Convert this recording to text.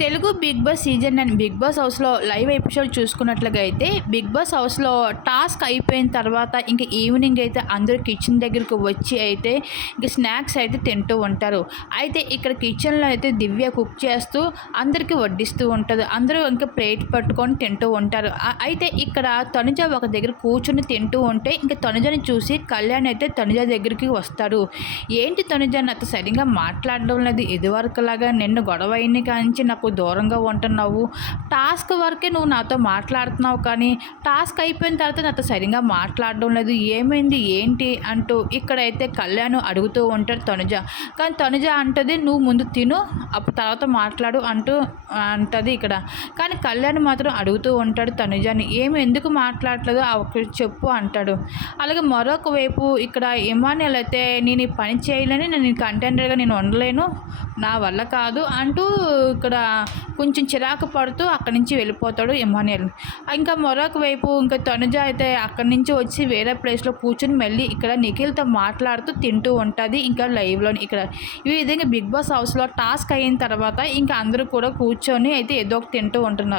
Telugu Bigg Boss season and Bigg Boss హౌస్లో live episode చూసుకున్నట్లుగా అయితే బిగ్ బాస్ హౌస్లో టాస్క్ అయిపోయిన తర్వాత ఇంకా ఈవినింగ్ అయితే అందరూ కిచెన్ దగ్గరకు వచ్చి అయితే ఇంక స్నాక్స్ అయితే తింటూ ఉంటారు. అయితే ఇక్కడ కిచెన్లో అయితే దివ్య కుక్ చేస్తూ అందరికీ వడ్డిస్తూ ఉంటుంది. అందరూ ఇంకా ప్లేట్ పట్టుకొని తింటూ ఉంటారు. అయితే ఇక్కడ తనుజ ఒక దగ్గర కూర్చుని తింటూ ఉంటే ఇంకా తనుజని చూసి కళ్యాణ్ అయితే తనుజ దగ్గరికి వస్తాడు. ఏంటి తనుజ నాతో సరిగా మాట్లాడడం లేదు. ఇదివరకులాగా నిన్ను గొడవ అయిన కాంచి నాకు దూరంగా ఉంటున్నావు. టాస్క్ వరకే నువ్వు నాతో మాట్లాడుతున్నావు కానీ టాస్క్ అయిపోయిన తర్వాత నాతో సరిగా మాట్లాడడం లేదు. ఏమైంది? ఏంటి? అంటూ ఇక్కడైతే కళ్యాణ్ అడుగుతూ ఉంటాడు తనుజ. కానీ తనుజ అంటది నువ్వు ముందు తిను అప్పుడు తర్వాత మాట్లాడు అంటూ అంటది ఇక్కడ. కానీ కళ్యాణ్ మాత్రం అడుగుతూ ఉంటాడు తనుజని. ఏమి? ఎందుకు మాట్లాడట్లేదు చెప్పు అంటాడు. అలాగే మరొక వైపు ఇక్కడ ఇమానియల్ అయితే నేను ఈ పని చేయలేని నేను కంటెండర్గా నేను ఉండలేను నా వల్ల కాదు అంటూ ఇక్కడ కొంచెం చిరాకు పడుతూ అక్కడి నుంచి వెళ్ళిపోతాడు ఇమానియల్ ఇంకా మరొక వైపు ఇంకా తనుజ అయితే అక్కడి నుంచి వచ్చి వేరే ప్లేస్లో కూర్చుని మళ్ళీ ఇక్కడ నిఖిల్తో మాట్లాడుతూ తింటూ ఉంటుంది ఇంకా లైవ్లో ఇక్కడ. ఈ విధంగా బిగ్ బాస్ హౌస్లో టాస్క్ అయిన తర్వాత ఇంకా అందరూ కూడా కూర్చొని అయితే ఏదో ఒకటి తింటూ ఉంటున్నారు.